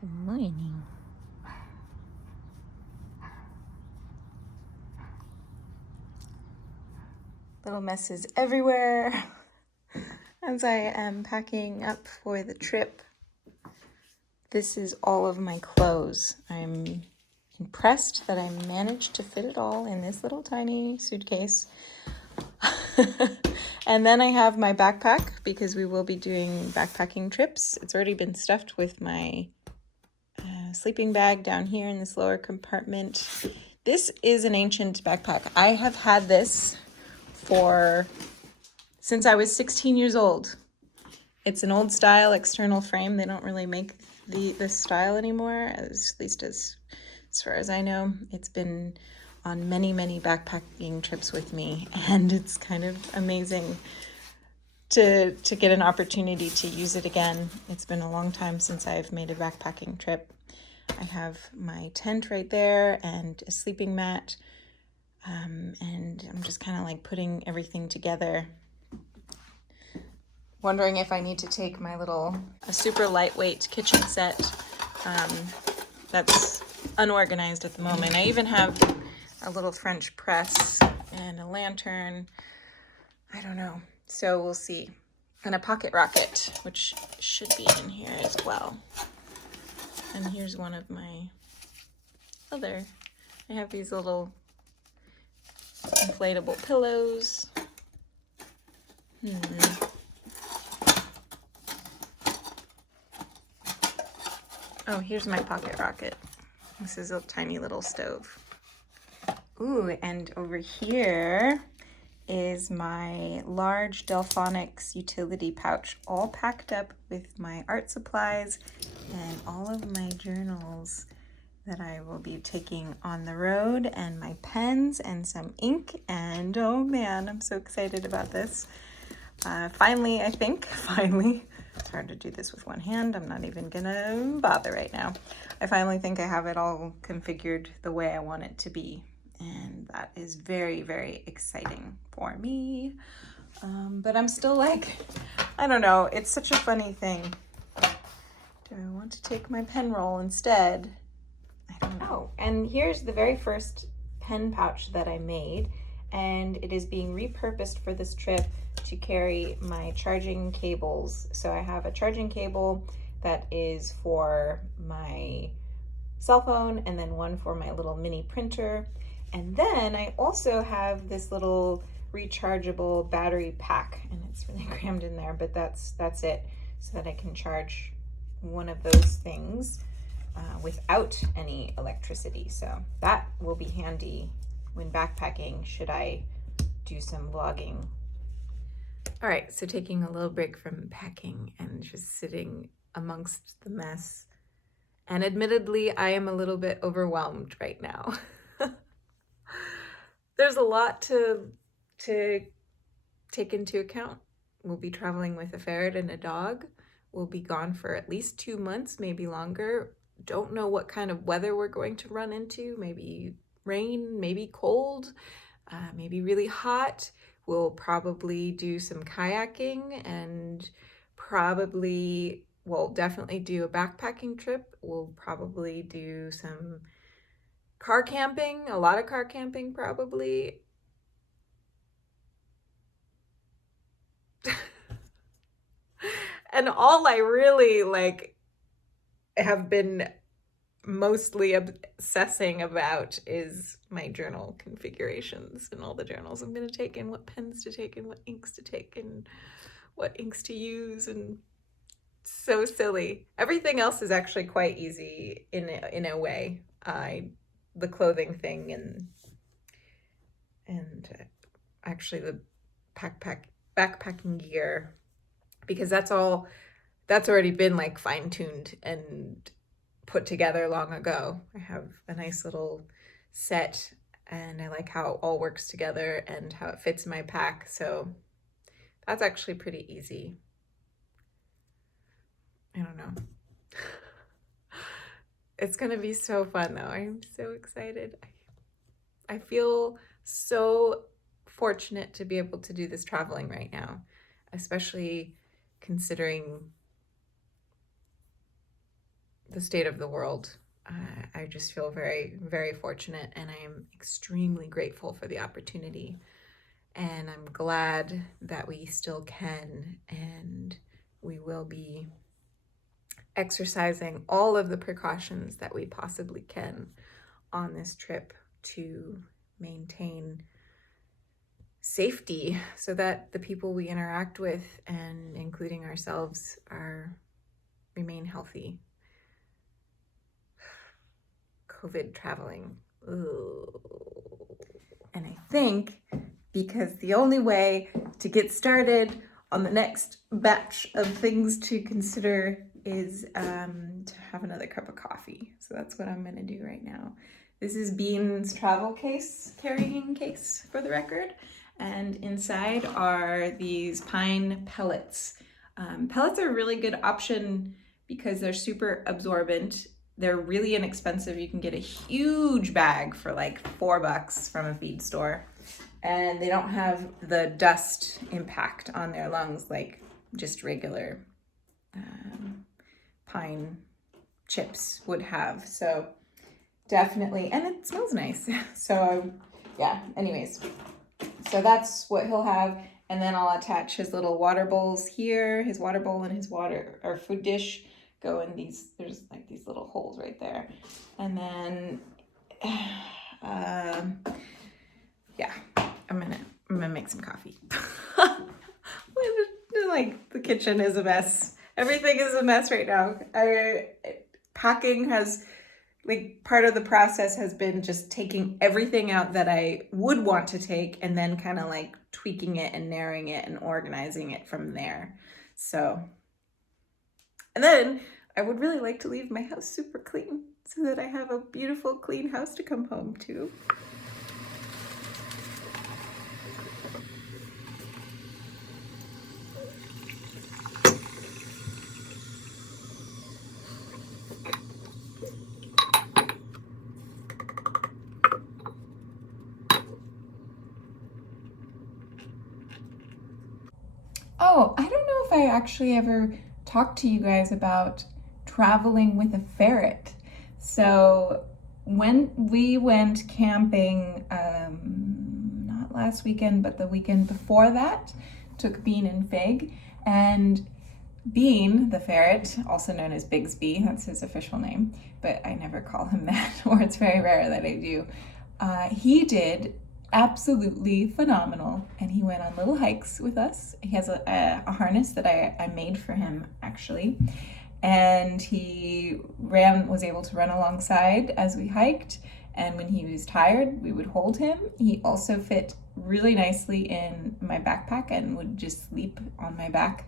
Good morning. Little messes everywhere as I am packing up for the trip. This is all of my clothes. I'm impressed that I managed to fit it all in this little tiny suitcase. And then I have my backpack because we will be doing backpacking trips. It's already been stuffed with my sleeping bag down here in this lower compartment. This is an ancient backpack. I have had this since I was 16 years old. It's an old style external frame. They don't really make this style anymore, at least as far as I know. It's been on many backpacking trips with me, and it's kind of amazing to get an opportunity to use it again. It's been a long time since I've made a backpacking trip. I have my tent right there and a sleeping mat, and I'm just kind of like putting everything together. Wondering if I need to take my a super lightweight kitchen set that's unorganized at the moment. I even have a little French press and a lantern. I don't know. So we'll see. And a pocket rocket, which should be in here as well. And here's one of my I have these little inflatable pillows. Oh, here's my pocket rocket. This is a tiny little stove. Ooh, and over here is my large Delphonics utility pouch, all packed up with my art supplies and all of my journals that I will be taking on the road, and my pens and some ink. And oh man, I'm so excited about this. Finally. It's hard to do this with one hand. I'm not even gonna bother right now. I finally think I have it all configured the way I want it to be. And that is very exciting for me. But I'm still like, I don't know, it's such a funny thing. Do I want to take my pen roll instead? I don't know. And here's the very first pen pouch that I made, and it is being repurposed for this trip to carry my charging cables. So I have a charging cable that is for my cell phone, and then one for my little mini printer. And then I also have this little rechargeable battery pack, and it's really crammed in there, but that's it, so that I can charge one of those things without any electricity. So that will be handy when backpacking, should I do some vlogging. All right, so taking a little break from packing and just sitting amongst the mess. And admittedly, I am a little bit overwhelmed right now. There's a lot to take into account. We'll be traveling with a ferret and a dog. We'll be gone for at least 2 months, maybe longer. Don't know what kind of weather we're going to run into. Maybe rain, maybe cold, maybe really hot. We'll probably do some kayaking, and we'll definitely do a backpacking trip. We'll probably do some car camping, a lot of car camping probably. And all I really have been mostly obsessing about is my journal configurations and all the journals I'm going to take, and what pens to take, and what inks to take, and what inks to use. And so silly. Everything else is actually quite easy in a way. The clothing thing and actually the backpacking gear, because that's already been fine-tuned and put together long ago. I have a nice little set, and I like how it all works together and how it fits in my pack. So that's actually pretty easy. I don't know. It's gonna be so fun though. I'm so excited. I feel so fortunate to be able to do this traveling right now, especially considering the state of the world. I just feel very, very fortunate, and I am extremely grateful for the opportunity. And I'm glad that we still can, and we will be exercising all of the precautions that we possibly can on this trip to maintain safety so that the people we interact with, and including ourselves, remain healthy. COVID traveling. Ooh. And I think because the only way to get started on the next batch of things to consider is to have another cup of coffee. So that's what I'm gonna do right now. This is Bean's travel case, carrying case for the record. And inside are these pine pellets. Pellets are a really good option because they're super absorbent. They're really inexpensive. You can get a huge bag for like $4 from a feed store. And they don't have the dust impact on their lungs like just regular pine chips would have. So definitely, and it smells nice. So yeah, anyways, so that's what he'll have. And then I'll attach his little water bowls here. His water bowl and his water or food dish go in these, there's like these little holes right there. And then, yeah, I'm gonna make some coffee. Like the kitchen is a mess. Everything is a mess right now. Packing has, like, part of the process has been just taking everything out that I would want to take and then kind of like tweaking it and narrowing it and organizing it from there. So, and then I would really like to leave my house super clean so that I have a beautiful, clean house to come home to. Oh, I don't know if I actually ever talked to you guys about traveling with a ferret. So when we went camping, not last weekend, but the weekend before that, took Bean and Fig, and Bean, the ferret, also known as Bigsby, that's his official name, but I never call him that, or it's very rare that I do. He did absolutely phenomenal, and he went on little hikes with us. He has a harness that I made for him, actually, and he was able to run alongside as we hiked, and when he was tired, we would hold him. He also fit really nicely in my backpack and would just sleep on my back,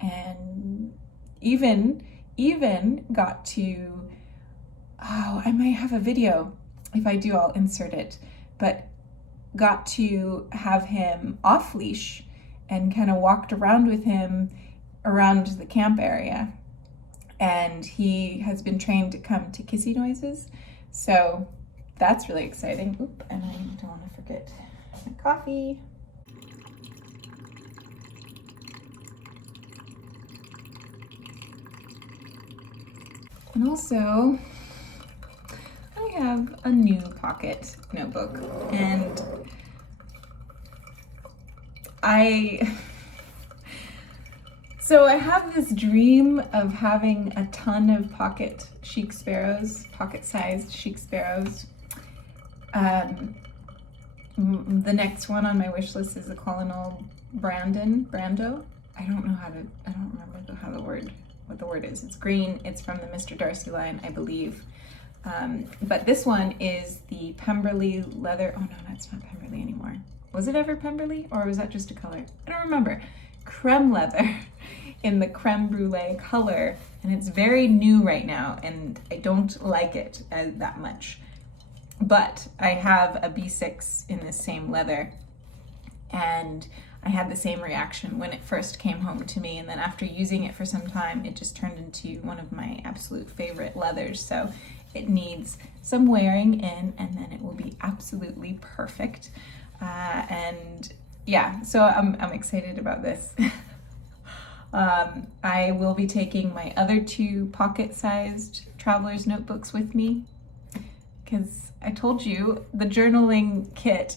and even got to, oh, I might have a video. If I do, I'll insert it, but got to have him off leash and kind of walked around with him around the camp area. And he has been trained to come to kissy noises. So that's really exciting. Oop, and I don't want to forget my coffee. And also, I have a new pocket notebook, and so I have this dream of having a ton of pocket Chic Sparrows, pocket-sized Chic Sparrows. The next one on my wish list is a Colonel Brando. I don't remember what the word is. It's green. It's from the Mr. Darcy line, I believe. But this one is the Pemberley leather. Oh no, that's not Pemberley anymore. Was it ever Pemberley, or was that just a color? I don't remember. Creme leather in the creme brulee color, and it's very new right now, and I don't like it that much. But I have a B6 in this same leather, and I had the same reaction when it first came home to me, and then after using it for some time, it just turned into one of my absolute favorite leathers. So it needs some wearing in, and then it will be absolutely perfect. And yeah, so I'm excited about this. I will be taking my other 2 pocket-sized traveler's notebooks with me because I told you the journaling kit,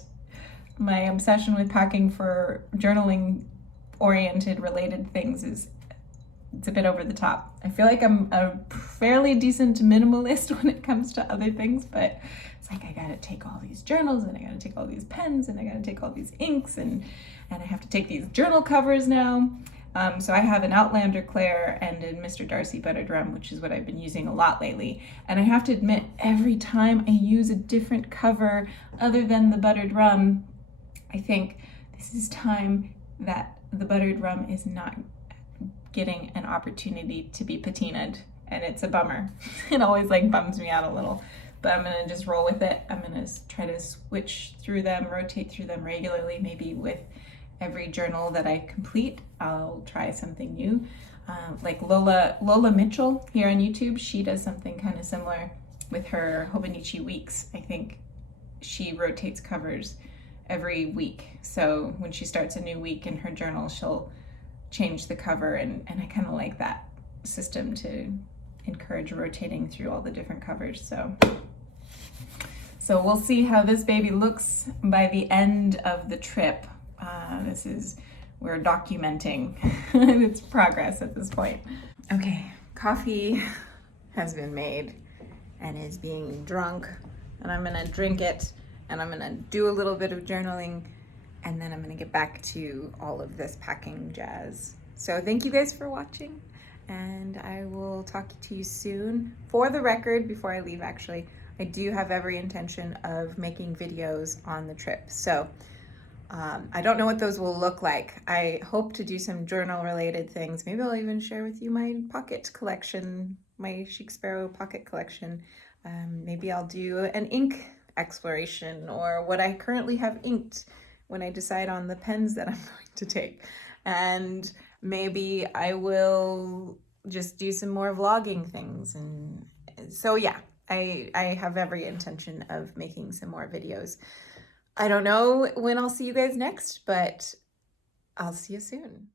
my obsession with packing for journaling oriented related things it's a bit over the top. I feel like I'm a fairly decent minimalist when it comes to other things, but it's like I gotta take all these journals and I gotta take all these pens and I gotta take all these inks and I have to take these journal covers now. So I have an Outlander Claire and a Mr. Darcy Buttered Rum, which is what I've been using a lot lately. And I have to admit, every time I use a different cover other than the Buttered Rum, I think this is time that the Buttered Rum is not getting an opportunity to be patinaed, and it's a bummer. It always like bums me out a little, but I'm gonna just roll with it. I'm gonna try to switch through them, rotate through them regularly, maybe with every journal that I complete, I'll try something new. Like Lola Mitchell here on YouTube, she does something kind of similar with her Hobonichi Weeks. I think she rotates covers every week. So when she starts a new week in her journal, she'll change the cover, and I kind of like that system to encourage rotating through all the different covers. So we'll see how this baby looks by the end of the trip. We're documenting its progress at this point. Okay, coffee has been made and is being drunk, and I'm gonna drink it and I'm gonna do a little bit of journaling, and then I'm gonna get back to all of this packing jazz. So thank you guys for watching, and I will talk to you soon. For the record, before I leave actually, I do have every intention of making videos on the trip. So I don't know what those will look like. I hope to do some journal related things. Maybe I'll even share with you my pocket collection, my Chic Sparrow pocket collection. Maybe I'll do an ink exploration, or what I currently have inked when I decide on the pens that I'm going to take. And maybe I will just do some more vlogging things. And so yeah, I have every intention of making some more videos. I don't know when I'll see you guys next, but I'll see you soon.